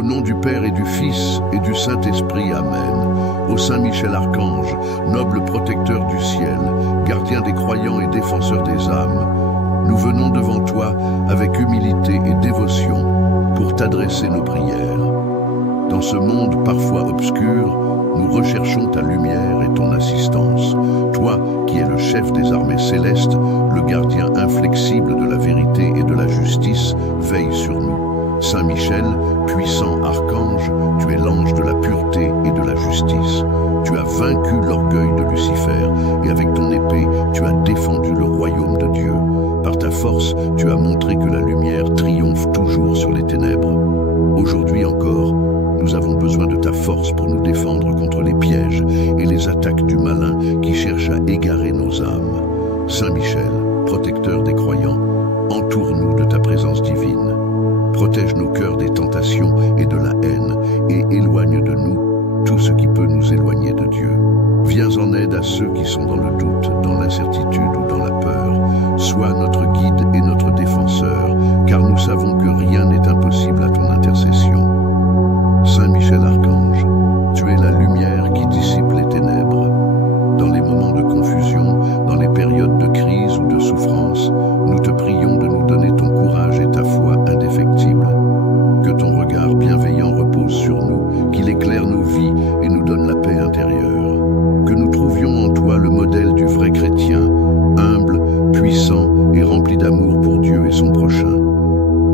Au nom du Père et du Fils et du Saint-Esprit, Amen. Ô Saint Michel Archange, noble protecteur du ciel, gardien des croyants et défenseur des âmes, nous venons devant toi avec humilité et dévotion pour t'adresser nos prières. Dans ce monde parfois obscur, nous recherchons ta lumière et ton assistance. Toi qui es le chef des armées célestes, le gardien inflexible de la vérité et de la justice, veille sur nous. Saint Michel, puissant archange, tu es l'ange de la pureté et de la justice. Tu as vaincu l'orgueil de Lucifer et avec ton épée, tu as défendu le royaume de Dieu. Par ta force, tu as montré que la lumière triomphe toujours sur les ténèbres. Aujourd'hui encore, nous avons besoin de ta force pour nous défendre contre les pièges et les attaques du malin qui cherche à égarer nos âmes. Saint Michel, protecteur des croyants, entoure-nous de ta présence divine. Protège nos cœurs des tentations et de la haine et éloigne de nous tout ce qui peut nous éloigner de Dieu. Viens en aide à ceux qui sont dans le doute, dans l'incertitude ou dans la peur. Sois notre guide et notre défenseur, car nous savons que rien n'est impossible à ton intercession. Saint Michel Archange, tu es la lumière qui dissipe les ténèbres. Dans les moments de confusion, dans les périodes de crise ou de souffrance, nous te prions de nous donner ton courage et ta foi indéfectible. Que ton regard bienveillant repose sur nous, qu'il éclaire nos vies et nous donne la paix intérieure. Que nous trouvions en toi le modèle du vrai chrétien, humble, puissant et rempli d'amour pour Dieu et son prochain.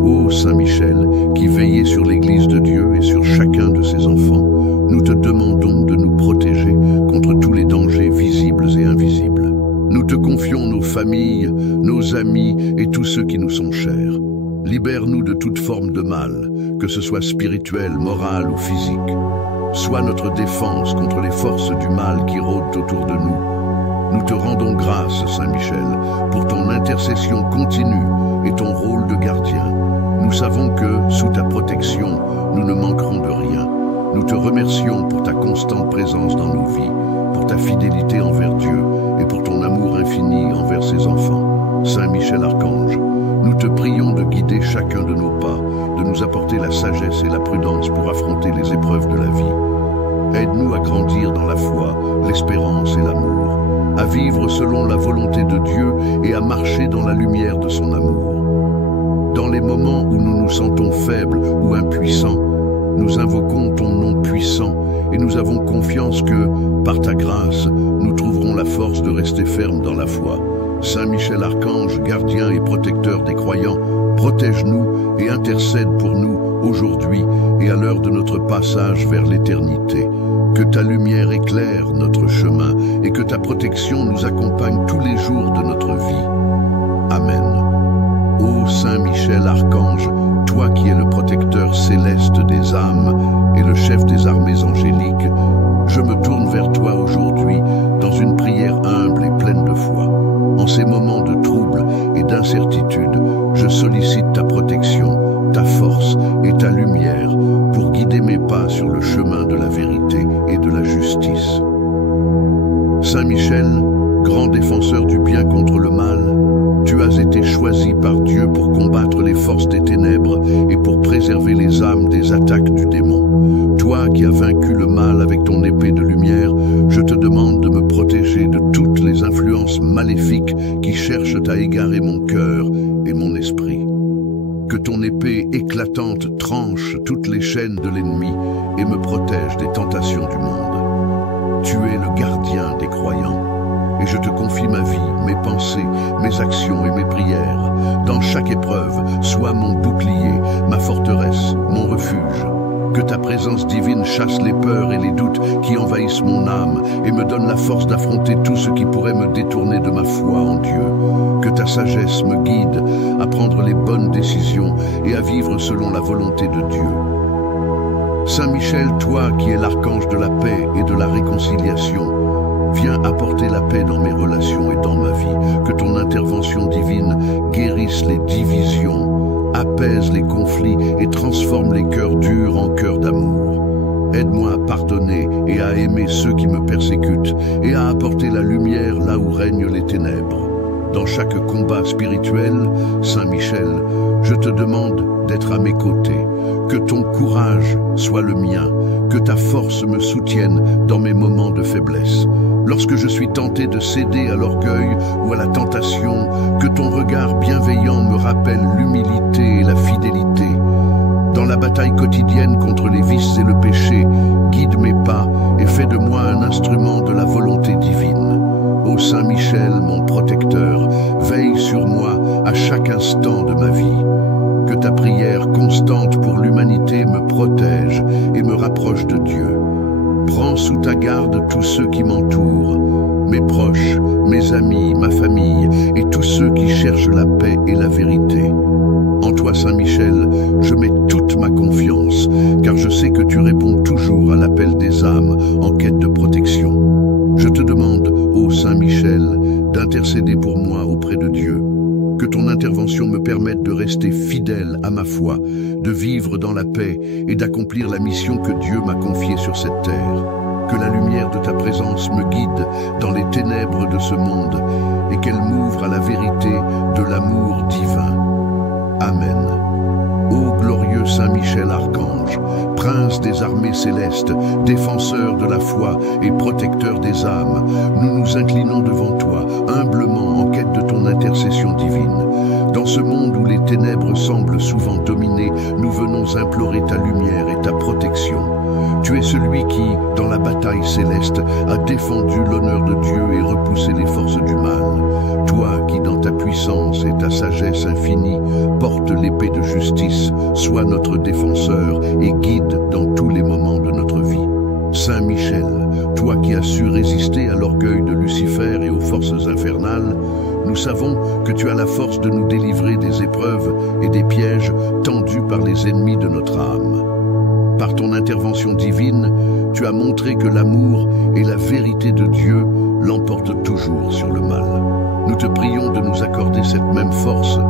Ô Saint Michel, qui veillait sur l'Église de Dieu et sur chacun de ses enfants, nous te demandons de nous protéger contre tous les dangers visibles et invisibles. Nous te confions nos familles, nos amis et tous ceux qui nous sont chers. Libère-nous de toute forme de mal, que ce soit spirituel, moral ou physique. Sois notre défense contre les forces du mal qui rôdent autour de nous. Nous te rendons grâce, Saint Michel, pour ton intercession continue et ton rôle de gardien. Nous savons que, sous ta protection, nous ne manquerons de rien. Nous te remercions pour ta constante présence dans nos vies, pour ta fidélité envers Dieu et pour ton amour infini envers ses enfants. Saint Michel Archange, nous te prions de guider chacun de nos pas, de nous apporter la sagesse et la prudence pour affronter les épreuves de la vie. Aide-nous à grandir dans la foi, l'espérance et l'amour, à vivre selon la volonté de Dieu et à marcher dans la lumière de son amour. Dans les moments où nous nous sentons faibles ou impuissants, nous invoquons ton nom puissant et nous avons confiance que, par ta grâce, nous trouverons la force de rester fermes dans la foi. Saint Michel Archange, gardien et protecteur des croyants, protège-nous et intercède pour nous aujourd'hui et à l'heure de notre passage vers l'éternité. Que ta lumière éclaire notre chemin et que ta protection nous accompagne tous les jours de notre vie. Amen. Ô Saint Michel Archange, toi qui es le protecteur céleste des âmes et le chef des armées angéliques, je me tourne vers toi aujourd'hui dans une prière humble et pleine de foi. En ces moments de trouble et d'incertitude, je sollicite ta protection, ta force et ta lumière pour guider mes pas sur le chemin de la vérité et de la justice. Saint Michel, grand défenseur du bien contre le mal, tu as été choisi par Dieu pour combattre les forces des ténèbres et pour préserver les âmes des attaques du démon. Toi qui as vaincu le mal avec ton épée de lumière, je te demande de me protéger de toutes les influences maléfiques qui cherchent à égarer mon cœur et mon esprit. Que ton épée éclatante tranche toutes les chaînes de l'ennemi et me protège des tentations du monde. Tu es le gardien des croyants. Et je te confie ma vie, mes pensées, mes actions et mes prières. Dans chaque épreuve, sois mon bouclier, ma forteresse, mon refuge. Que ta présence divine chasse les peurs et les doutes qui envahissent mon âme et me donne la force d'affronter tout ce qui pourrait me détourner de ma foi en Dieu. Que ta sagesse me guide à prendre les bonnes décisions et à vivre selon la volonté de Dieu. Saint Michel, toi qui es l'archange de la paix et de la réconciliation, viens apporter la paix dans mes relations et dans ma vie. Que ton intervention divine guérisse les divisions, apaise les conflits et transforme les cœurs durs en cœurs d'amour. Aide-moi à pardonner et à aimer ceux qui me persécutent et à apporter la lumière là où règnent les ténèbres. Dans chaque combat spirituel, Saint Michel, je te demande d'être à mes côtés. Que ton courage soit le mien, que ta force me soutienne dans mes moments de faiblesse. Lorsque je suis tenté de céder à l'orgueil ou à la tentation, que ton regard bienveillant me rappelle l'humilité et la fidélité. Dans la bataille quotidienne contre les vices et le péché, guide mes pas et fais de moi un instrument de la volonté divine. Ô Saint Michel, mon protecteur, veille sur moi à chaque instant de ma vie. Que ta prière constante pour l'humanité me protège et me rapproche de Dieu. Prends sous ta garde tous ceux qui m'entourent, mes proches, mes amis, ma famille et tous ceux qui cherchent la paix et la vérité. En toi, Saint Michel, je mets toute ma confiance, car je sais que tu réponds toujours à l'appel des âmes en quête de protection. Je te demande, ô Saint Michel, d'intercéder pour moi auprès de Dieu. Que ton intervention me permette de rester fidèle à ma foi, de vivre dans la paix et d'accomplir la mission que Dieu m'a confiée sur cette terre. Que la lumière de ta présence me guide dans les ténèbres de ce monde et qu'elle m'ouvre à la vérité de l'amour divin. Amen. Ô glorieux Saint Michel Archange, prince des armées célestes, défenseur de la foi et protecteur des âmes, nous nous inclinons devant toi, humblement en quête de ton intercession divine. Dans ce monde où les ténèbres semblent souvent dominer, nous venons implorer ta lumière et ta protection. Tu es celui qui, dans la bataille céleste, a défendu l'honneur de Dieu et repoussé les forces du mal. Toi qui, dans ta puissance et ta sagesse infinie, portes l'épée de justice, sois notre défenseur et guide dans tous les moments de notre vie. Saint Michel, toi qui as su résister à l'orgueil de Lucifer et aux forces infernales, nous savons que tu as la force de nous délivrer des épreuves et des pièges tendus par les ennemis de notre âme. Par ton intervention divine, tu as montré que l'amour et la vérité de Dieu l'emportent toujours sur le mal. Nous te prions de nous accorder cette même force,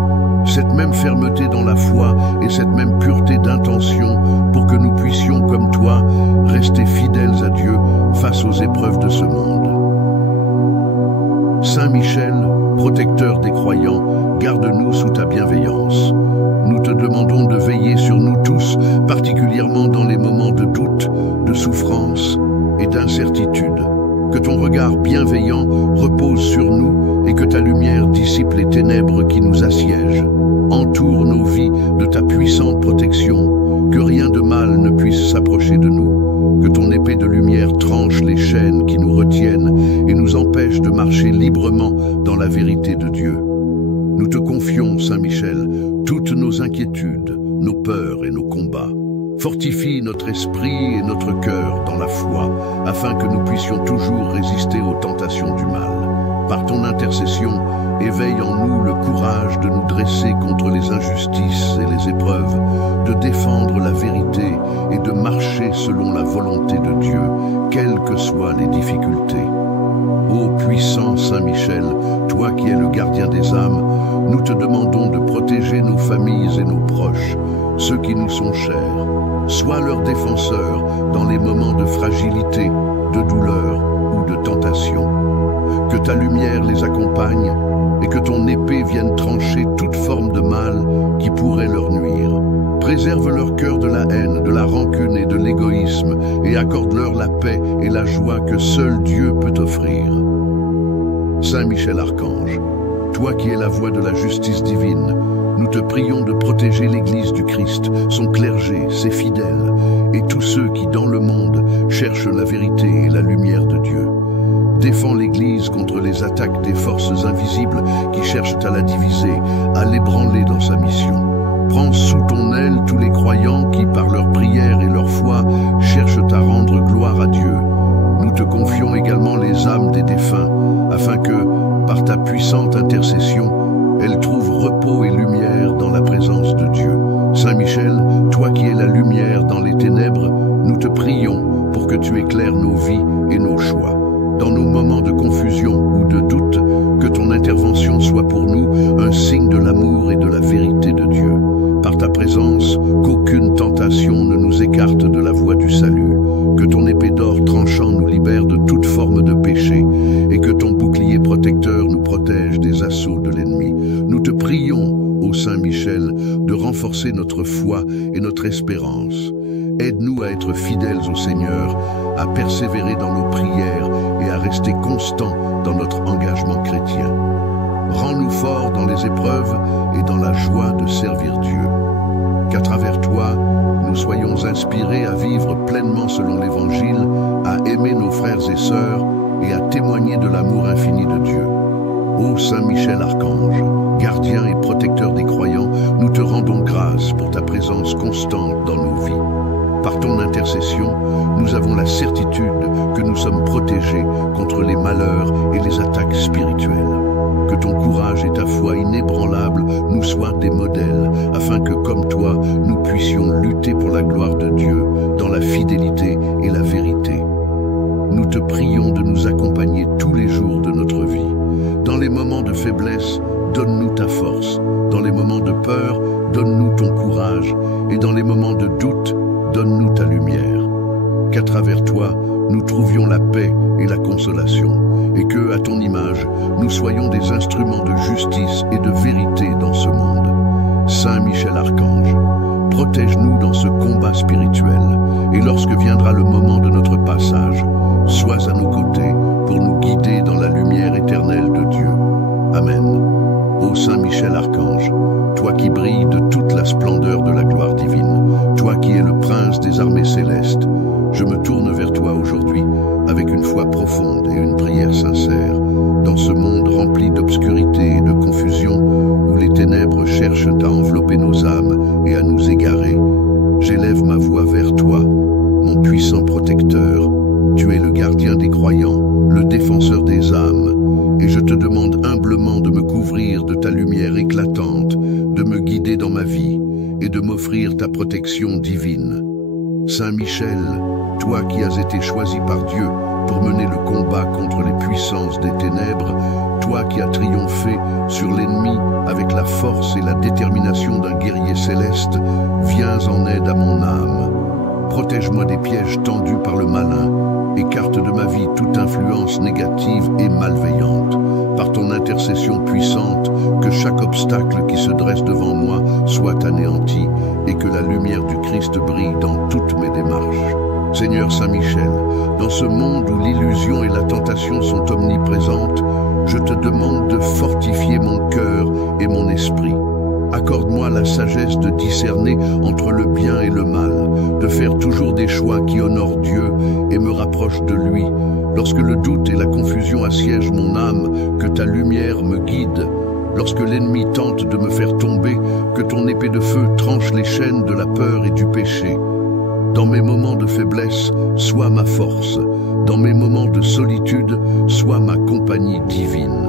cette même fermeté dans la foi et cette même pureté d'intention pour que nous puissions, comme toi, rester fidèles à Dieu face aux épreuves de ce monde. Saint Michel, protecteur des croyants, garde-nous sous ta bienveillance. Nous te demandons de veiller sur nous tous, particulièrement dans les moments de doute, de souffrance et d'incertitude. Que ton regard bienveillant repose sur nous et que ta lumière dissipe les ténèbres qui nous assiègent. Entoure nos vies de ta puissante protection, que rien de mal ne puisse s'approcher de nous. Que ton épée de lumière tranche les chaînes qui nous retiennent et nous empêche de marcher librement dans la vérité de Dieu. Nous te confions, Saint Michel, toutes nos inquiétudes, nos peurs et nos combats. Fortifie notre esprit et notre cœur dans la foi, afin que nous puissions toujours résister aux tentations du mal. Par ton intercession, éveille en nous le courage de nous dresser contre les injustices et les épreuves, de défendre la vérité et de marcher selon la volonté de Dieu, quelles que soient les difficultés. Ô puissant Saint Michel, toi qui es le gardien des âmes, nous te demandons de protéger nos familles et nos proches, ceux qui nous sont chers. Sois leur défenseur dans les moments de fragilité, de douleur ou de tentation. Que ta lumière les accompagne et que ton épée vienne trancher toute forme de mal qui pourrait leur nuire. Préserve leur cœur de la haine, de la rancune et de l'égoïsme et accorde-leur la paix et la joie que seul Dieu peut offrir. Saint Michel Archange, toi qui es la voix de la justice divine, nous te prions de protéger l'Église du Christ, son clergé, ses fidèles, et tous ceux qui, dans le monde, cherchent la vérité et la lumière de Dieu. Défends l'Église contre les attaques des forces invisibles qui cherchent à la diviser, à l'ébranler dans sa mission. Prends sous ton aile tous les croyants qui, par leur prière et leur foi, cherchent à rendre gloire à Dieu. Nous te confions également les âmes des défunts, afin que, par ta puissante intercession, elles trouvent repos et lumière dans la présence de Dieu. Saint Michel, toi qui es la lumière dans les ténèbres, nous te prions pour que tu éclaires nos vies et nos choix. Dans nos moments de confusion ou de doute, que ton intervention soit pour nous un signe de l'amour et de la vérité de Dieu. Par ta présence, qu'aucune tentation ne nous écarte de la voie du salut. Que ton épée d'or tranchant nous libère de toute forme de péché et que ton bouclier protecteur nous protège des assauts de l'ennemi. Nous te prions, ô Saint Michel, de renforcer notre notre foi et notre espérance. Aide-nous à être fidèles au Seigneur, à persévérer dans nos prières et à rester constants dans notre engagement chrétien. Rends-nous forts dans les épreuves et dans la joie de servir Dieu. Qu'à travers toi, nous soyons inspirés à vivre pleinement selon l'Évangile, à aimer nos frères et sœurs et à témoigner de l'amour infini de Dieu. Ô Saint Michel Archange, gardien et protecteur des croyants, nous te rendons grâce pour ta présence constante dans nos vies. Par ton intercession, nous avons la certitude que nous sommes protégés contre les malheurs et les attaques spirituelles. Que ton courage et ta foi inébranlable nous soient des modèles, afin que, comme toi, nous puissions lutter pour la gloire de Dieu, dans la fidélité et la vérité. Nous te prions de nous accompagner tous les jours de notre vie. Dans les moments de faiblesse, donne-nous ta force. Dans les moments de peur, donne-nous ton courage. Et dans les moments de doute, donne-nous ta lumière. Qu'à travers toi, nous trouvions la paix et la consolation. Et que, à ton image, nous soyons des instruments de justice et de vérité dans ce monde. Saint Michel Archange, protège-nous dans ce combat spirituel. Et lorsque viendra le moment de notre passage, sois à nos côtés pour nous guider dans la lumière éternelle de Dieu. Amen. Ô Saint Michel Archange, toi qui brilles de toute la splendeur de la gloire divine, toi qui es le prince des armées célestes, je me tourne vers toi aujourd'hui avec une foi profonde et une prière sincère. Dans ce monde rempli d'obscurité et de confusion, où les ténèbres cherchent à envelopper nos âmes et à nous égarer, j'élève ma voix vers toi, mon puissant protecteur. Tu es le gardien des croyants, le défenseur des âmes, et je te demande humblement de me couvrir de ta lumière éclatante, de me guider dans ma vie et de m'offrir ta protection divine. Saint Michel, toi qui as été choisi par Dieu pour mener le combat contre les puissances des ténèbres, toi qui as triomphé sur l'ennemi avec la force et la détermination d'un guerrier céleste, viens en aide à mon âme. Protège-moi des pièges tendus par le malin, écarte de ma vie toute influence négative et malveillante. Par ton intercession puissante, que chaque obstacle qui se dresse devant moi soit anéanti et que la lumière du Christ brille dans toutes mes démarches. Seigneur Saint Michel, dans ce monde où l'illusion et la tentation sont omniprésentes, je te demande de fortifier mon cœur et mon esprit. Accorde-moi la sagesse de discerner entre le bien et le mal, de faire toujours des choix qui honorent Dieu et me rapprochent de lui. Lorsque le doute et la confusion assiègent mon âme, que ta lumière me guide. Lorsque l'ennemi tente de me faire tomber, que ton épée de feu tranche les chaînes de la peur et du péché. Dans mes moments de faiblesse, sois ma force. Dans mes moments de solitude, sois ma compagnie divine.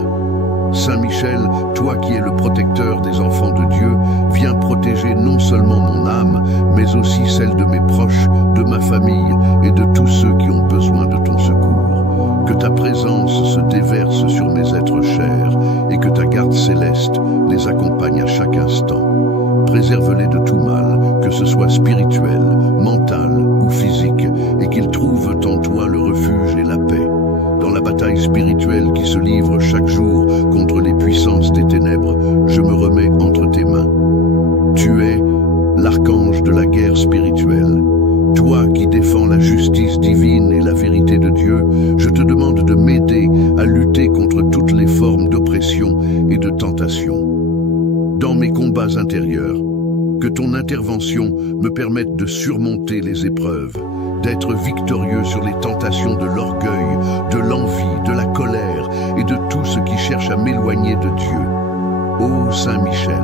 Saint Michel, toi qui es le protecteur des enfants de Dieu, viens protéger non seulement mon âme, mais aussi celle de mes proches, de ma famille et de tous ceux qui ont besoin de ton secours. Que ta présence se déverse sur mes êtres chers et que ta garde céleste les accompagne à chaque instant. Préserve-les de tout mal, que ce soit spirituel, mental ou physique, et qu'ils trouvent en toi le refuge et la paix. Dans la bataille spirituelle qui se livre chaque jour contre les puissances des ténèbres, je me remets entre tes mains. Tu es l'archange de la guerre spirituelle. Toi qui défends la justice divine et la vérité de Dieu, je te demande de m'aider à lutter contre toutes les formes d'oppression et de tentation. Dans mes combats intérieurs, que ton intervention me permette de surmonter les épreuves, d'être victorieux sur les tentations de l'orgueil, de l'envie, de la colère et de tout ce qui cherche à m'éloigner de Dieu. Ô Saint Michel,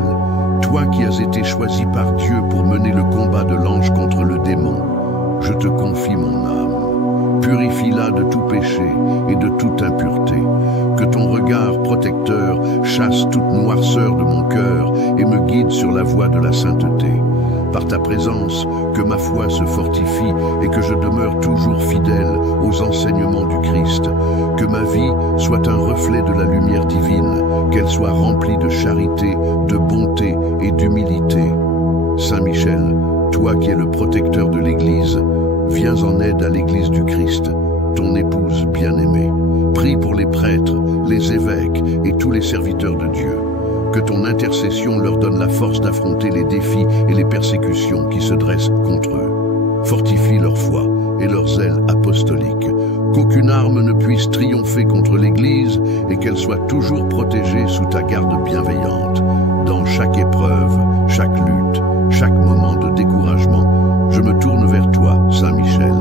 toi qui as été choisi par Dieu pour mener le combat de l'ange contre le démon, je te confie mon âme. Purifie-la de tout péché et de toute impureté. Que ton regard protecteur chasse toute noirceur de mon cœur et me guide sur la voie de la sainteté. Par ta présence, que ma foi se fortifie et que je demeure toujours fidèle aux enseignements du Christ. Que ma vie soit un reflet de la lumière divine, qu'elle soit remplie de charité, de bonté et d'humilité. Saint Michel, toi qui es le protecteur de l'Église, viens en aide à l'Église du Christ, ton épouse bien-aimée. Prie pour les prêtres, les évêques et tous les serviteurs de Dieu. Que ton intercession leur donne la force d'affronter les défis et les persécutions qui se dressent contre eux. Fortifie leur foi et leur zèle apostolique. Qu'aucune arme ne puisse triompher contre l'Église et qu'elle soit toujours protégée sous ta garde bienveillante. Dans chaque épreuve, chaque lutte, chaque moment de découragement, je me tourne vers toi, Saint Michel,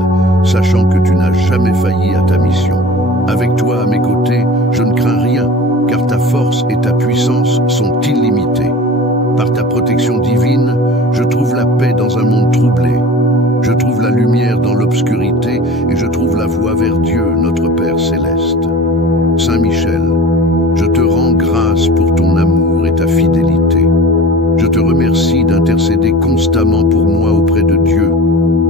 sachant que tu n'as jamais failli à ta mission. Avec toi à mes côtés, je ne crains rien, car ta force et ta puissance sont illimitées. Par ta protection divine, je trouve la paix dans un monde troublé. Je trouve la lumière dans l'obscurité et je trouve la voie vers Dieu, notre Père céleste. Saint Michel, je te rends grâce pour ton amour et ta fidélité. Je te remercie d'intercéder constamment pour moi auprès de Dieu,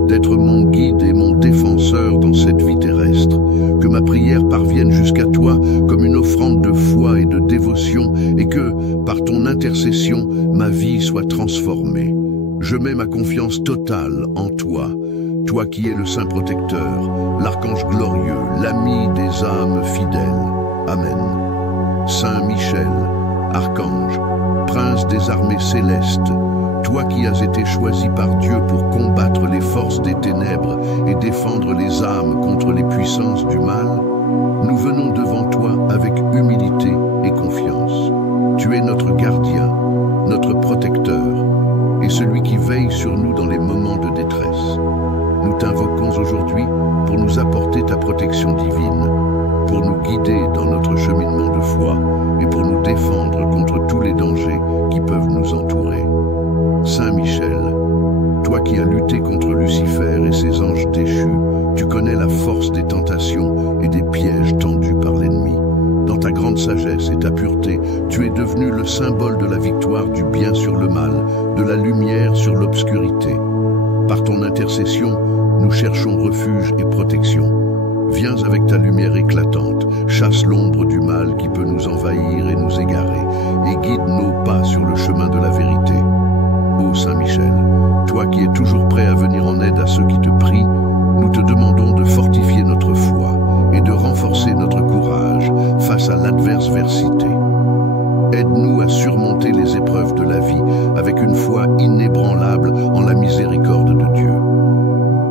d'être mon guide et mon défenseur dans cette vie terrestre, que ma prière parvienne jusqu'à toi comme une offrande de foi et de dévotion et que, par ton intercession, ma vie soit transformée. Je mets ma confiance totale en toi, toi qui es le Saint Protecteur, l'Archange glorieux, l'ami des âmes fidèles. Amen. Saint Michel, Archange, Prince des armées célestes, toi qui as été choisi par Dieu pour combattre les forces des ténèbres et défendre les âmes contre les puissances du mal, nous venons devant toi avec humilité et confiance. Tu es notre gardien, notre protecteur, et celui qui veille sur nous dans les moments de détresse. Nous t'invoquons aujourd'hui pour nous apporter ta protection divine, pour nous guider dans notre cheminement de foi et pour nous défendre contre tous les dangers qui peuvent nous entourer. Saint Michel, toi qui as lutté contre Lucifer et ses anges déchus, tu connais la force des tentations et des pièges tendus par l'ennemi. Dans ta grande sagesse et ta pureté, tu es devenu le symbole de la victoire du bien sur le mal, de la lumière sur l'obscurité. Par ton intercession, nous cherchons refuge et protection. Viens avec ta lumière éclatante, chasse l'ombre du mal qui peut nous envahir et nous égarer, et guide nos pas sur le chemin de la vérité. Ô Saint Michel, toi qui es toujours prêt à venir en aide à ceux qui te prient, nous te demandons de fortifier notre foi et de renforcer notre courage face à l'adversité. Aide-nous à surmonter les épreuves de la vie avec une foi inébranlable en la miséricorde de Dieu.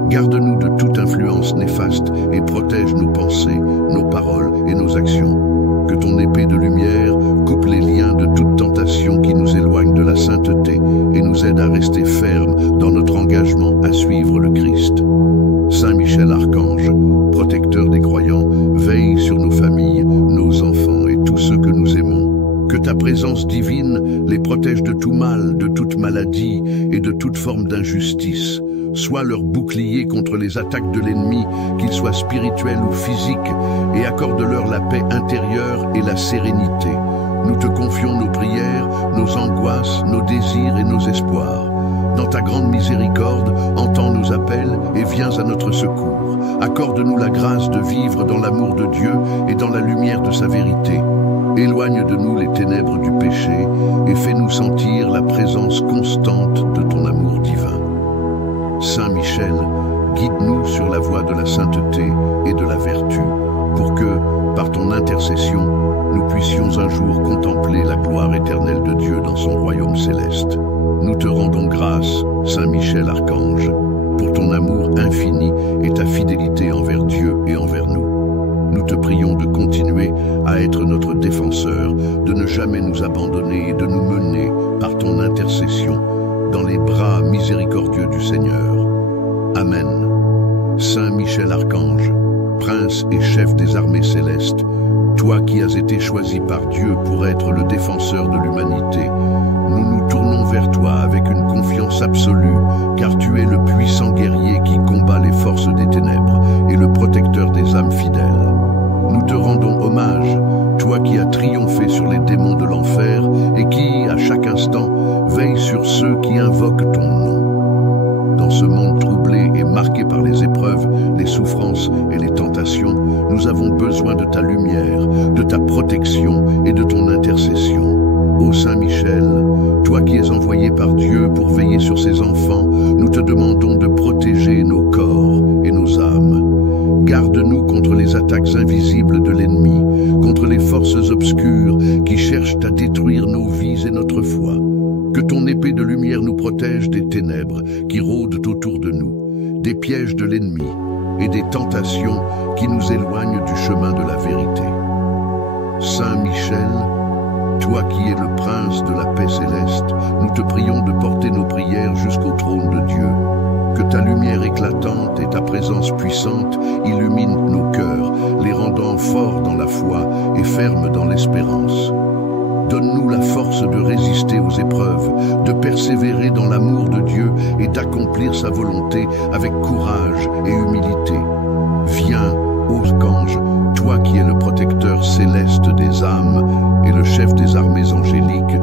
Garde-nous de toute influence néfaste et protège nos pensées, nos paroles et nos actions. Que ton épée de lumière coupe les liens de toute tentation qui nous éloigne de la sainteté et nous aide à rester fermes dans notre engagement à suivre le Christ. Saint Michel Archange, protecteur des croyants, veille sur nos familles, nos enfants et tous ceux que nous aimons. Que ta présence divine les protège de tout mal, de toute maladie et de toute forme d'injustice. Sois leur bouclier contre les attaques de l'ennemi, qu'ils soient spirituels ou physiques, et accorde-leur la paix intérieure et la sérénité. Nous te confions nos prières, nos angoisses, nos désirs et nos espoirs. Dans ta grande miséricorde, entends nos appels et viens à notre secours. Accorde-nous la grâce de vivre dans l'amour de Dieu et dans la lumière de sa vérité. Éloigne de nous les ténèbres du péché et fais-nous sentir la présence constante de ton amour divin. Saint Michel, guide-nous sur la voie de la sainteté et de la vertu, pour que, par ton intercession, nous puissions un jour contempler la gloire éternelle de Dieu dans son royaume céleste. Nous te rendons grâce, Saint Michel Archange, pour ton amour infini et ta fidélité envers Dieu et envers nous. Nous te prions de continuer à être notre défenseur, de ne jamais nous abandonner et de nous mener, par ton intercession, dans les bras miséricordieux du Seigneur. Amen. Saint Michel Archange, Prince et chef des armées célestes, toi qui as été choisi par Dieu pour être le défenseur de l'humanité, nous nous tournons vers toi avec une confiance absolue, car tu es le puissant guerrier qui combat les forces des ténèbres et le protecteur des âmes fidèles. Nous te rendons hommage, toi qui as triomphé sur les démons de l'enfer et qui, à chaque instant, veille sur ceux qui invoquent ton nom. Dans ce monde troublé et marqué par les épreuves, les souffrances et les tentations, nous avons besoin de ta lumière, de ta protection et de ton intercession. Ô Saint Michel, toi qui es envoyé par Dieu pour veiller sur ses enfants, nous te demandons de protéger nos corps et nos âmes. Garde-nous contre les attaques invisibles de l'ennemi, contre les forces obscures qui cherchent à détruire nos vies et notre foi. Que ton épée de lumière nous protège des ténèbres qui rôdent autour de nous, des pièges de l'ennemi et des tentations qui nous éloignent du chemin de la vérité. Saint Michel, toi qui es le prince de la paix céleste, nous te prions de porter nos prières jusqu'au trône de Dieu. Que ta lumière éclatante et ta présence puissante illuminent nos cœurs, les rendant forts dans la foi et fermes dans l'espérance. Donne-nous la force de résister aux épreuves, de persévérer dans l'amour de Dieu et d'accomplir sa volonté avec courage et humilité. Viens, ô archange, toi qui es le protecteur céleste des âmes et le chef des armées angéliques,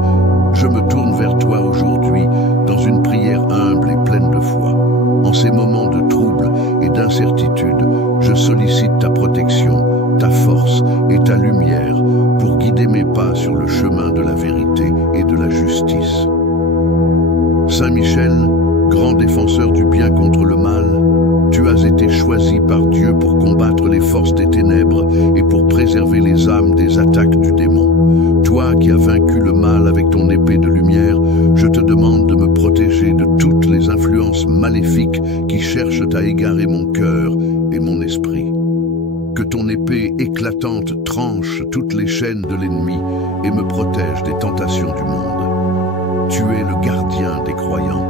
je me tourne vers toi aujourd'hui dans une prière humble et pleine de foi. En ces moments de trouble et d'incertitude, je sollicite ta protection, ta force et ta lumière pour guider mes pas sur le chemin de la vérité et de la justice. Saint Michel, grand défenseur du bien contre le mal, tu as été choisi par Dieu pour combattre les forces des ténèbres et pour préserver les âmes des attaques du démon. Toi qui as vaincu le mal avec ton épée de lumière, je te demande de me protéger de toutes les influences maléfiques qui cherchent à égarer mon cœur et mon esprit. Que ton épée éclatante tranche toutes les chaînes de l'ennemi et me protège des tentations du monde. Tu es le gardien des croyants.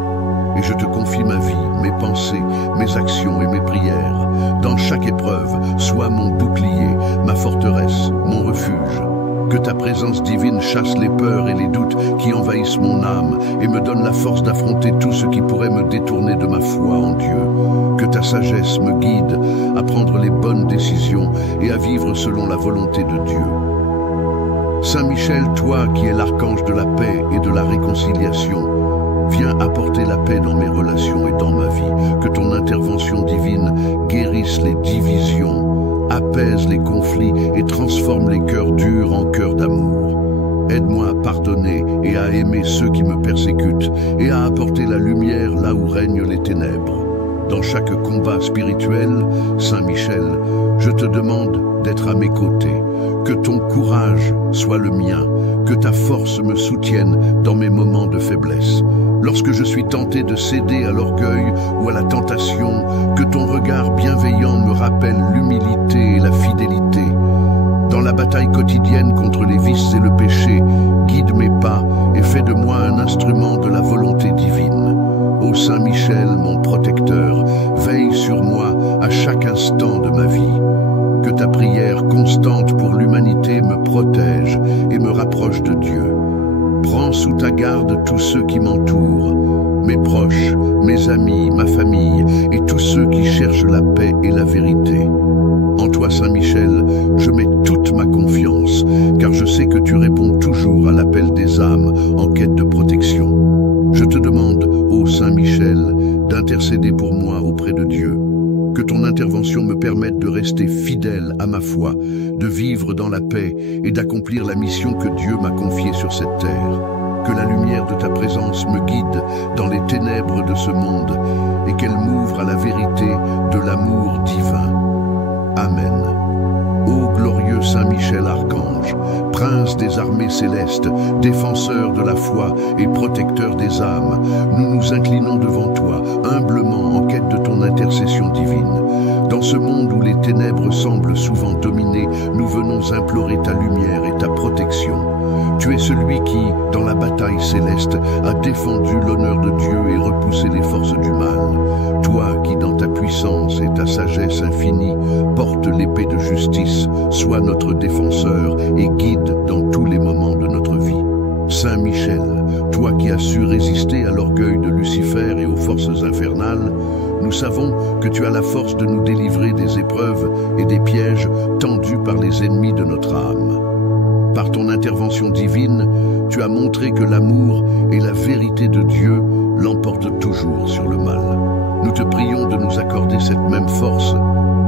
Et je te confie ma vie, mes pensées, mes actions et mes prières. Dans chaque épreuve, sois mon bouclier, ma forteresse, mon refuge. Que ta présence divine chasse les peurs et les doutes qui envahissent mon âme et me donne la force d'affronter tout ce qui pourrait me détourner de ma foi en Dieu. Que ta sagesse me guide à prendre les bonnes décisions et à vivre selon la volonté de Dieu. Saint Michel, toi qui es l'archange de la paix et de la réconciliation, viens apporter la paix dans mes relations et dans ma vie. Que ton intervention divine guérisse les divisions, apaise les conflits et transforme les cœurs durs en cœurs d'amour. Aide-moi à pardonner et à aimer ceux qui me persécutent et à apporter la lumière là où règnent les ténèbres. Dans chaque combat spirituel, Saint Michel, je te demande d'être à mes côtés. Que ton courage soit le mien, que ta force me soutienne dans mes moments de faiblesse. Lorsque je suis tenté de céder à l'orgueil ou à la tentation, que ton regard bienveillant me rappelle l'humilité et la fidélité. Dans la bataille quotidienne contre les vices et le péché, guide mes pas et fais de moi un instrument de la volonté divine. Ô Saint Michel, mon protecteur, veille sur moi à chaque instant de ma vie. Que ta prière constante pour l'humanité me protège et me rapproche de Dieu. Prends sous ta garde tous ceux qui m'entourent, mes proches, mes amis, ma famille et tous ceux qui cherchent la paix et la vérité. En toi, Saint Michel, je mets toute ma confiance, car je sais que tu réponds toujours à l'appel des âmes en quête de protection. Je te demande, ô Saint Michel, d'intercéder pour moi auprès de Dieu. Que ton intervention me permette de rester fidèle à ma foi, de vivre dans la paix et d'accomplir la mission que Dieu m'a confiée sur cette terre. Que la lumière de ta présence me guide dans les ténèbres de ce monde et qu'elle m'ouvre à la vérité de l'amour divin. Amen. Ô glorieux Saint Michel Archange, prince des armées célestes, défenseur de la foi et protecteur des âmes, nous nous inclinons devant toi, humblement en quête de ton intercession divine. Dans ce monde où les ténèbres semblent souvent dominer, nous venons implorer ta lumière et ta protection. Tu es celui qui, dans la bataille céleste, a défendu l'honneur de Dieu et repoussé les forces du mal. Toi qui, dans ta puissance et ta sagesse infinie, portes l'épée de justice, sois notre défenseur et guide dans tous les moments de notre vie. Saint Michel, toi qui as su résister à l'orgueil de Lucifer et aux forces infernales, nous savons que tu as la force de nous délivrer des épreuves et des pièges tendus par les ennemis de notre âme. Par ton intervention divine, tu as montré que l'amour et la vérité de Dieu l'emportent toujours sur le mal. Nous te prions de nous accorder cette même force,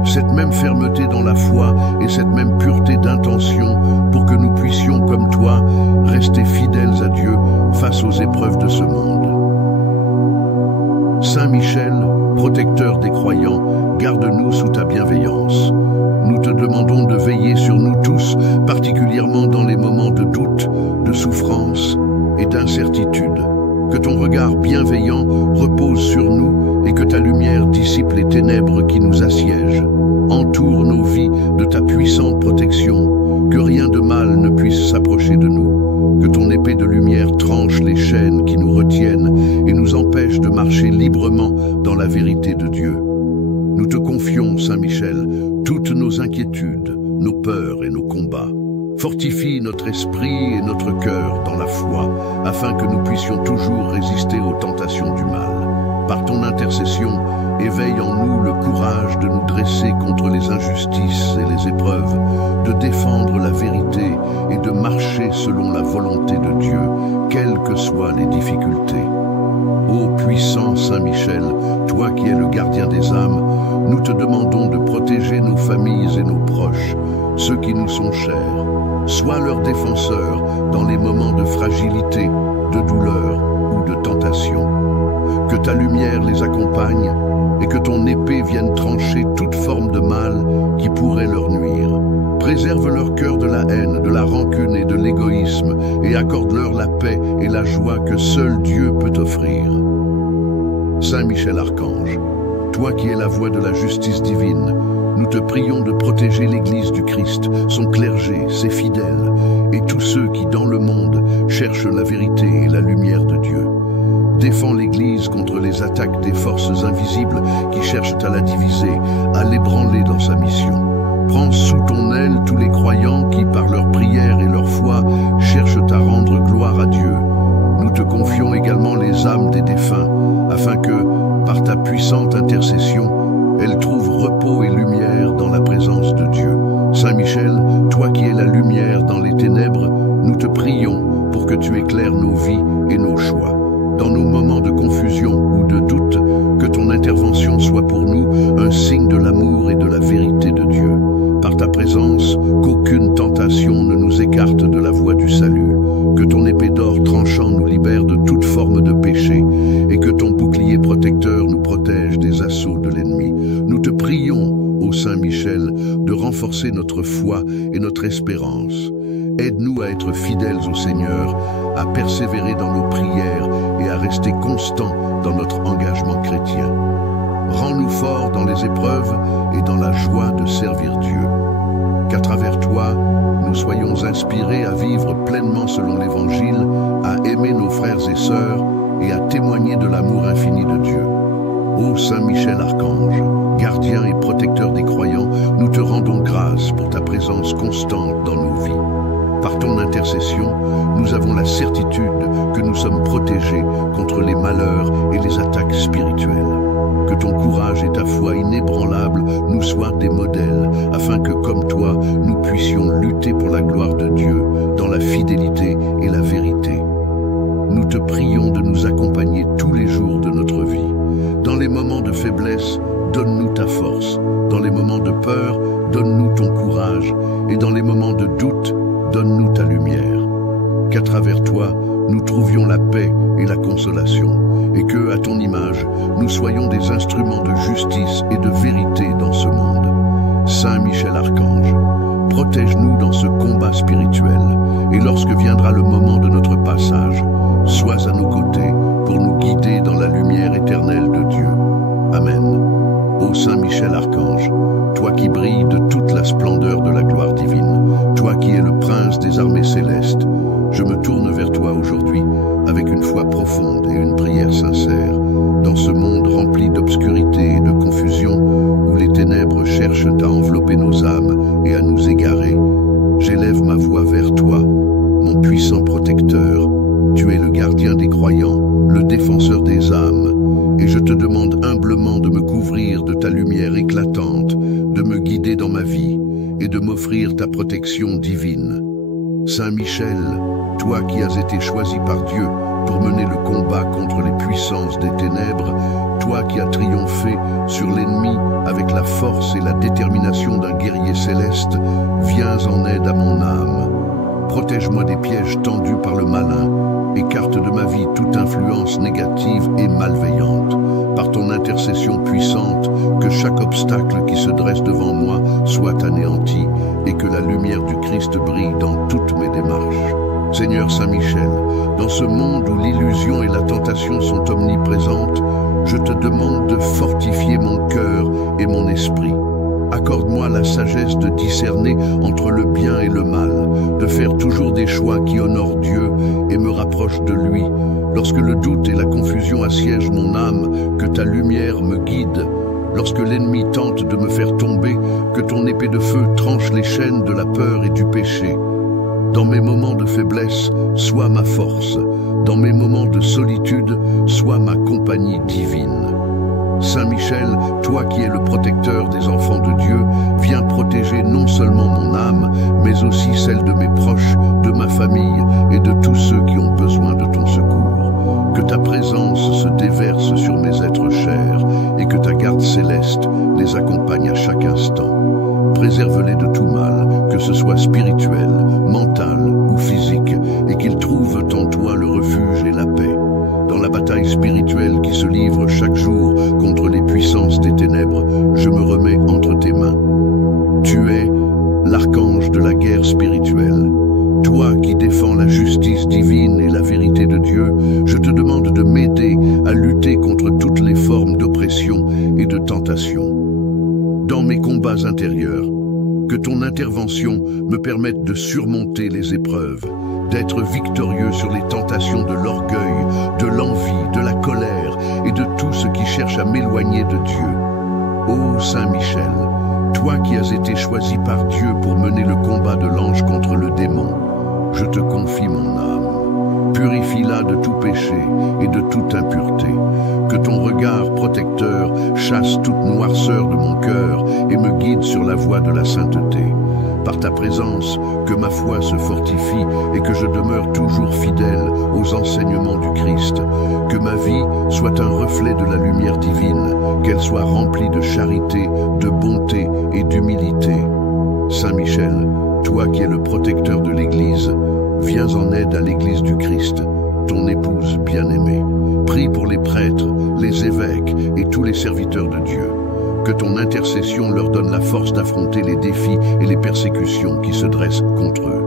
cette même fermeté dans la foi et cette même pureté d'intention pour que nous puissions, comme toi, rester fidèles à Dieu face aux épreuves de ce monde. Saint Michel, protecteur des croyants, garde-nous sous ta bienveillance. Nous te demandons de veiller sur nous tous, particulièrement dans les moments de doute, de souffrance et d'incertitude. Que ton regard bienveillant repose sur nous et que ta lumière dissipe les ténèbres qui nous assiègent. Entoure nos vies de ta puissante protection, que rien de mal ne puisse s'approcher de nous, que ton épée de lumière tranche les chaînes qui nous retiennent et nous empêche de marcher librement dans la vérité de Dieu. Nous te confions, Saint Michel, toutes nos inquiétudes, nos peurs et nos combats. Fortifie notre esprit et notre cœur dans la foi, afin que nous puissions toujours résister aux tentations du mal. Par ton intercession, éveille en nous le courage de nous dresser contre les injustices et les épreuves, de défendre la vérité et de marcher selon la volonté de Dieu, quelles que soient les difficultés. Ô puissant Saint Michel, toi qui es le gardien des âmes, nous te demandons de protéger nos familles et nos proches, ceux qui nous sont chers. Sois leur défenseur dans les moments de fragilité, de douleur ou de tentation. Que ta lumière les accompagne et que ton épée vienne trancher toute forme de mal qui pourrait leur nuire. Préserve leur cœur de la haine, de la rancune et de l'égoïsme et accorde-leur la paix et la joie que seul Dieu peut offrir. Saint Michel Archange, toi qui es la voix de la justice divine, nous te prions de protéger l'Église du Christ, son clergé, ses fidèles, et tous ceux qui, dans le monde, cherchent la vérité et la lumière de Dieu. Défends l'Église contre les attaques des forces invisibles qui cherchent à la diviser, à l'ébranler dans sa mission. Prends sous ton aile tous les croyants qui, par leur prière et leur foi, cherchent à rendre gloire à Dieu. Nous te confions également les âmes des défunts, afin que, par ta puissante intercession, elles trouvent repos et lumière dans la présence de Dieu. Saint Michel, toi qui es la lumière dans les ténèbres, nous te prions pour que tu éclaires nos vies et nos choix. Dans nos moments de confusion ou de doute, que ton intervention soit pour nous un signe de l'amour et de la vérité de Dieu. Par ta présence, qu'aucune tentation ne nous écarte de la voie du salut. Que ton épée d'or tranchant nous libère de toute forme de péché et que ton bouclier protecteur nous protège des assauts de l'ennemi. Nous te prions, ô Saint Michel, de renforcer notre foi et notre espérance. Aide-nous à être fidèles au Seigneur, à persévérer dans nos prières et à rester constants dans notre engagement chrétien. Rends-nous forts dans les épreuves et dans la joie de servir Dieu. Qu'à travers toi, nous soyons inspirés à vivre pleinement selon l'Évangile, à aimer nos frères et sœurs et à témoigner de l'amour infini de Dieu. Ô Saint Michel Archange, gardien et protecteur des croyants, nous te rendons grâce pour ta présence constante dans nos vies. Par ton intercession, nous avons la certitude que nous sommes protégés contre les malheurs et les attaques spirituelles. Que ton courage et ta foi inébranlable nous soient des modèles, afin que, comme toi, nous puissions lutter pour la gloire de Dieu, dans la fidélité et la vérité. Nous te prions de nous accompagner tous les jours de notre vie. Dans les moments de faiblesse, donne-nous ta force. Dans les moments de peur, donne-nous ton courage. Et dans les moments de doute, donne-nous ta lumière. Qu'à travers toi, nous trouvions la paix et la consolation, et que, à ton image, nous soyons des instruments de justice et de vérité dans ce monde. Saint Michel Archange, protège-nous dans ce combat spirituel, et lorsque viendra le moment de notre passage, sois à nos côtés pour nous guider dans la lumière éternelle de Dieu. Amen. Ô Saint Michel Archange, toi qui brilles de toute la splendeur de la gloire divine, toi qui es le prince des armées célestes, je me tourne vers toi aujourd'hui avec une foi profonde et une prière sincère. Dans ce monde rempli d'obscurité et de confusion, où les ténèbres cherchent à envelopper nos âmes et à nous égarer, j'élève ma voix vers toi, mon puissant protecteur. Tu es le gardien des croyants, le défenseur des âmes, et je te demande humblement de me couvrir de ta lumière éclatante, de me guider dans ma vie et de m'offrir ta protection divine. Saint Michel, toi qui as été choisi par Dieu pour mener le combat contre les puissances des ténèbres, toi qui as triomphé sur l'ennemi avec la force et la détermination d'un guerrier céleste, viens en aide à mon âme. Protège-moi des pièges tendus par le malin écarte de ma vie toute influence négative et malveillante. Par ton intercession puissante, que chaque obstacle qui se dresse devant moi soit anéanti et que la lumière du Christ brille dans toutes mes démarches. Seigneur Saint-Michel, dans ce monde où l'illusion et la tentation sont omniprésentes, je te demande de fortifier mon cœur et mon esprit. Accorde-moi la sagesse de discerner entre le bien et le mal, de faire toujours des choix qui honorent Dieu et me rapprochent de lui. Lorsque le doute et la confusion assiègent mon âme, que ta lumière me guide. Lorsque l'ennemi tente de me faire tomber, que ton épée de feu tranche les chaînes de la peur et du péché. Dans mes moments de faiblesse, sois ma force. Dans mes moments de solitude, sois ma compagnie divine. Saint Michel, toi qui es le protecteur des enfants de Dieu, viens protéger non seulement mon âme, mais aussi celle de mes proches, de ma famille et de tous ceux qui ont besoin de ton secours. Que ta présence se déverse sur mes êtres chers et que ta garde céleste les accompagne à chaque instant. Préserve-les de tout mal, que ce soit spirituel, mental ou physique, et qu'ils trouvent en toi le refuge et la paix. Dans la bataille spirituelle qui se livre chaque jour contre les puissances des ténèbres, je me remets entre tes mains. Tu es l'archange de la guerre spirituelle. Toi qui défends la justice divine et la vérité de Dieu, je te demande de m'aider à lutter contre toutes les formes d'oppression et de tentation. Dans mes combats intérieurs, que ton intervention me permette de surmonter les épreuves, d'être victorieux sur les tentations de l'orgueil, de l'envie, de la colère et de tout ce qui cherche à m'éloigner de Dieu. Ô Saint Michel, toi qui as été choisi par Dieu pour mener le combat de l'ange contre le démon, je te confie mon âme. Purifie-la de tout péché et de toute impureté. Que ton regard protecteur chasse toute noirceur de mon cœur et me guide sur la voie de la sainteté. Par ta présence, que ma foi se fortifie et que je demeure toujours fidèle aux enseignements du Christ. Que ma vie soit un reflet de la lumière divine, qu'elle soit remplie de charité, de bonté et d'humilité. Saint Michel, toi qui es le protecteur de l'Église, viens en aide à l'Église du Christ, ton épouse bien-aimée. Prie pour les prêtres, les évêques et tous les serviteurs de Dieu. Que ton intercession leur donne la force d'affronter les défis et les persécutions qui se dressent contre eux.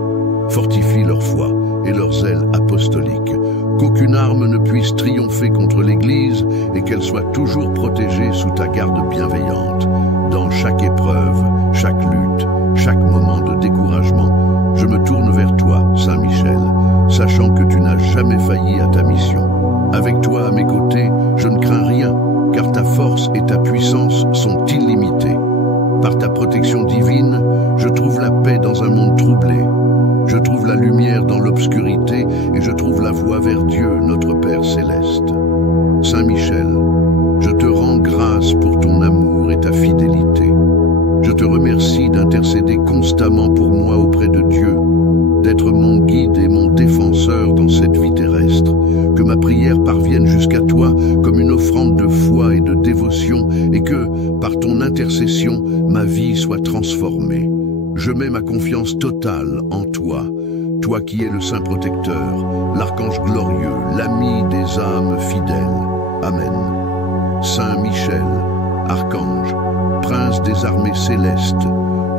Fortifie leur foi et leur zèle apostolique. Qu'aucune arme ne puisse triompher contre l'Église et qu'elle soit toujours protégée sous ta garde bienveillante. Dans chaque épreuve, chaque lutte, chaque moment de découragement, je me tourne vers toi, Saint Michel, sachant que tu n'as jamais failli à ta mission. Avec toi à mes côtés, je ne crains rien, car ta force et ta puissance sont illimitées. Par ta protection divine, je trouve la paix dans un monde troublé. Je trouve la lumière dans l'obscurité et je trouve la voie vers Dieu, notre Père céleste. Saint Michel, je te rends grâce pour ton amour et ta fidélité. Je te remercie d'intercéder constamment pour moi auprès de Dieu, d'être mon guide et mon défenseur dans cette vie terrestre, que ma prière parvienne jusqu'à toi comme une offrande de foi et de dévotion, et que, par ton intercession, ma vie soit transformée. Je mets ma confiance totale en toi, toi qui es le Saint Protecteur, l'archange glorieux, l'ami des âmes fidèles. Amen. Saint Michel, archange, prince des armées célestes,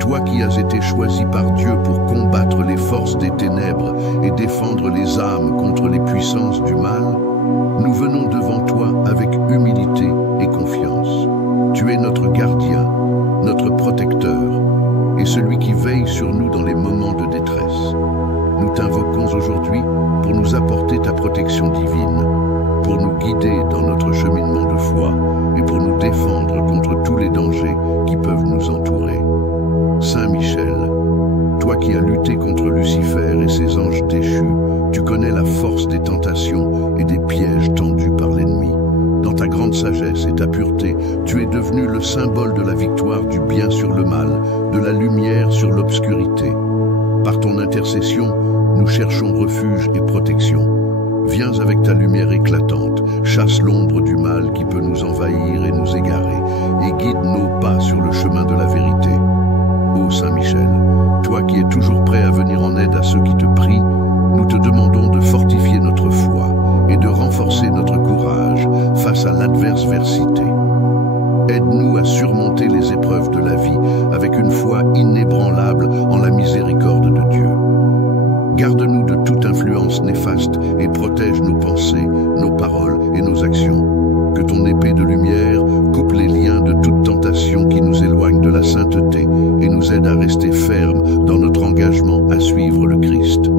toi qui as été choisi par Dieu pour combattre les forces des ténèbres et défendre les âmes contre les puissances du mal, nous venons devant toi avec humilité et confiance. Tu es notre gardien, notre protecteur, et celui qui veille sur nous dans les moments de détresse. Nous t'invoquons aujourd'hui pour nous apporter ta protection divine, pour nous guider dans notre cheminement de foi et pour nous défendre contre tous les dangers qui peuvent nous entourer. Saint Michel, toi qui as lutté contre Lucifer et ses anges déchus, tu connais la force des tentations et des pièges tendus par l'ennemi. Dans ta grande sagesse et ta pureté, tu es devenu le symbole de la victoire du bien sur le mal, de la lumière sur l'obscurité. Par ton intercession, nous cherchons refuge et protection. Viens avec ta lumière éclatante, chasse l'ombre du mal qui peut nous envahir et nous égarer, et guide nos pas sur le chemin de la vérité. Ô Saint Michel, toi qui es toujours prêt à venir en aide à ceux qui te prient, nous nous te demandons de fortifier notre foi et de renforcer notre courage face à l'adversité. Aide-nous à surmonter les épreuves de la vie avec une foi inébranlable en la miséricorde de Dieu. Garde-nous de toute influence néfaste et protège nos pensées, nos paroles et nos actions. Que ton épée de lumière coupe les liens de toute tentation qui nous éloigne de la sainteté et nous aide à rester fermes dans notre engagement à suivre le Christ.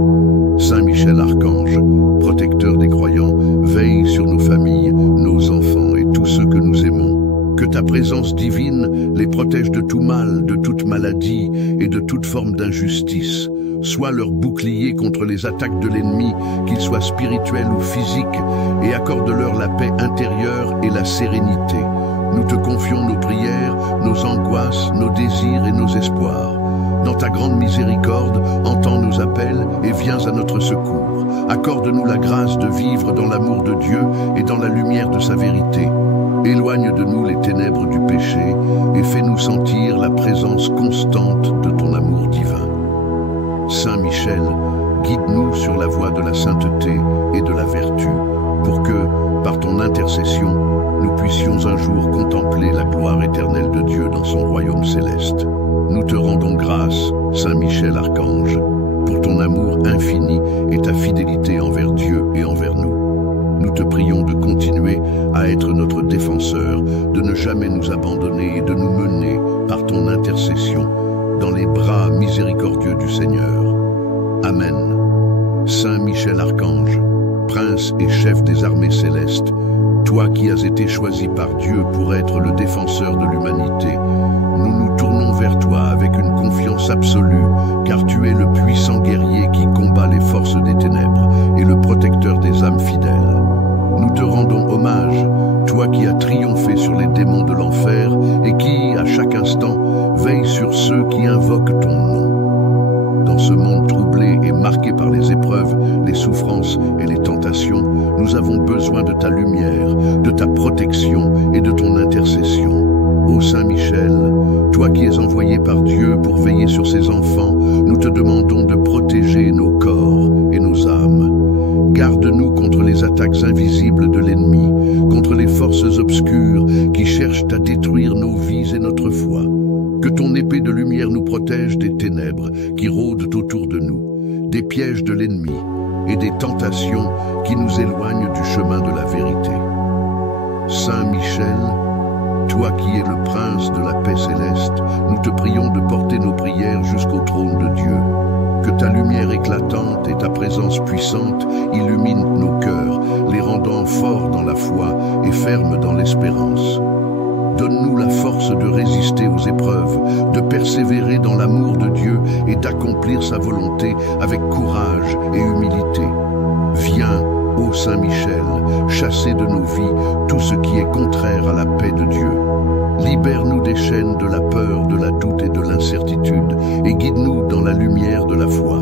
Saint Michel Archange, protecteur des croyants, veille sur nos familles, nos enfants et tous ceux que nous aimons. Que ta présence divine les protège de tout mal, de toute maladie et de toute forme d'injustice. Sois leur bouclier contre les attaques de l'ennemi, qu'ils soient spirituels ou physiques, et accorde-leur la paix intérieure et la sérénité. Nous te confions nos prières, nos angoisses, nos désirs et nos espoirs. Dans ta grande miséricorde, entends nos appels et viens à notre secours. Accorde-nous la grâce de vivre dans l'amour de Dieu et dans la lumière de sa vérité. Éloigne de nous les ténèbres du péché et fais-nous sentir la présence constante de ton amour divin. Saint Michel, guide-nous sur la voie de la sainteté et de la vertu, pour que, par ton intercession, nous puissions un jour contempler la gloire éternelle de Dieu dans son royaume céleste. Nous te rendons grâce, Saint Michel Archange, pour ton amour infini et ta fidélité envers Dieu et envers nous. Nous te prions de continuer à être notre défenseur, de ne jamais nous abandonner et de nous mener, par ton intercession, dans les bras miséricordieux du Seigneur. Amen. Saint Michel Archange, prince et chef des armées célestes, toi qui as été choisi par Dieu pour être le défenseur de l'humanité, nous nous tournons vers toi avec une confiance absolue, car tu es le puissant guerrier qui combat les forces des ténèbres et le protecteur des âmes fidèles. Nous te rendons hommage, toi qui as triomphé sur les démons de l'enfer et qui, à chaque instant, veille sur ceux qui invoquent ton nom. Dans ce monde troublé et marqué par les épreuves, les souffrances et les tentations, nous avons besoin de ta lumière, de ta protection et de ton intercession. Ô Saint Michel, toi qui es envoyé par Dieu pour veiller sur ses enfants, nous te demandons de protéger nos corps et nos âmes. Garde-nous contre les attaques invisibles de l'ennemi, contre les forces obscures qui cherchent à détruire nos vies et notre foi. Que ton épée de lumière nous protège des ténèbres qui rôdent autour de nous, des pièges de l'ennemi et des tentations qui nous éloignent du chemin de la vérité. Saint Michel, toi qui es le prince de la paix céleste, nous te prions de porter nos prières jusqu'au trône de Dieu. Que ta lumière éclatante et ta présence puissante illuminent nos cœurs, les rendant forts dans la foi et fermes dans l'espérance. Donne-nous la force de résister aux épreuves, de persévérer dans l'amour de Dieu et d'accomplir sa volonté avec courage et humilité. Viens, ô Saint Michel, chasser de nos vies tout ce qui est contraire à la paix de Dieu. Libère-nous des chaînes de la peur, de la doute et de l'incertitude, et guide-nous dans la lumière de la foi.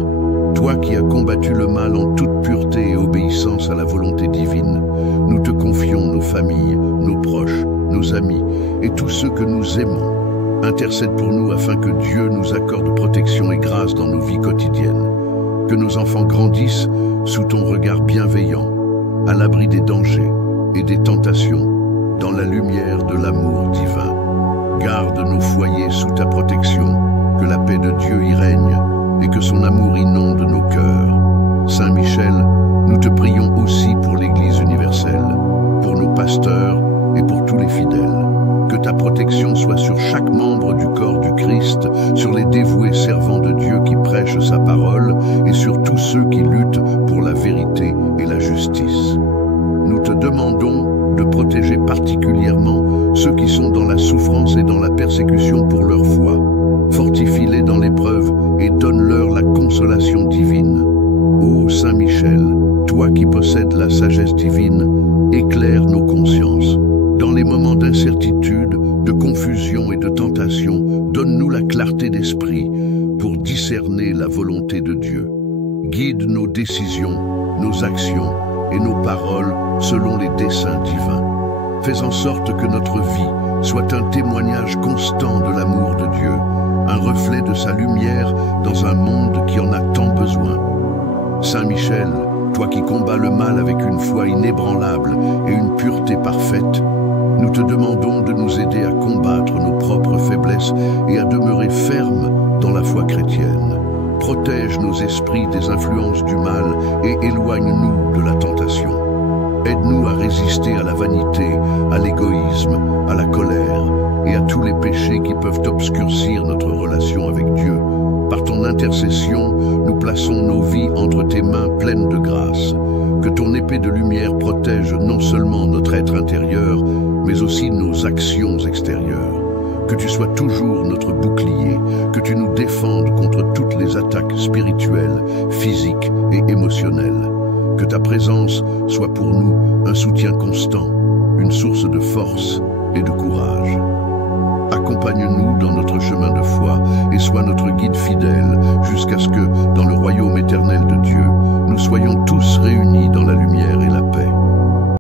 Toi qui as combattu le mal en toute pureté et obéissance à la volonté divine, nous te confions nos familles, nos proches, nos amis et tous ceux que nous aimons. Intercède pour nous afin que Dieu nous accorde protection et grâce dans nos vies quotidiennes. Que nos enfants grandissent sous ton regard bienveillant, à l'abri des dangers et des tentations, dans la lumière de l'amour divin. Garde nos foyers sous ta protection, que la paix de Dieu y règne et que son amour inonde nos cœurs. Saint Michel, nous te prions aussi pour l'Église universelle, pour nos pasteurs et pour tous les fidèles. Que ta protection soit sur chaque membre du corps du Christ, sur les dévoués servants de Dieu qui prêchent sa parole et sur tous ceux qui luttent pour la vérité et la justice. Nous te demandons de protéger particulièrement ceux qui sont dans la souffrance et dans la persécution pour leur foi. Fortifie-les dans l'épreuve et donne-leur la consolation divine. Ô Saint Michel, toi qui possèdes la sagesse divine, éclaire nos consciences. Dans les moments d'incertitude, de confusion et de tentation, donne-nous la clarté d'esprit pour discerner la volonté de Dieu. Guide nos décisions, nos actions et nos paroles selon les desseins divins. Fais en sorte que notre vie soit un témoignage constant de l'amour de Dieu, un reflet de sa lumière dans un monde qui en a tant besoin. Saint Michel, toi qui combats le mal avec une foi inébranlable et une pureté parfaite, nous te demandons de nous aider à combattre nos propres faiblesses et à demeurer fermes dans la foi chrétienne. Protège nos esprits des influences du mal et éloigne-nous de la tentation. Aide-nous à résister à la vanité, à l'égoïsme, à la colère et à tous les péchés qui peuvent obscurcir notre relation avec Dieu. Par ton intercession, nous plaçons nos vies entre tes mains pleines de grâce. Que ton épée de lumière protège non seulement notre être intérieur, mais aussi nos actions extérieures. Que tu sois toujours notre bouclier, que tu nous défendes contre toutes les attaques spirituelles, physiques et émotionnelles. Que ta présence soit pour nous un soutien constant, une source de force et de courage. Accompagne-nous dans notre chemin de foi et sois notre guide fidèle jusqu'à ce que, dans le royaume éternel de Dieu, nous soyons tous réunis dans la lumière et la paix.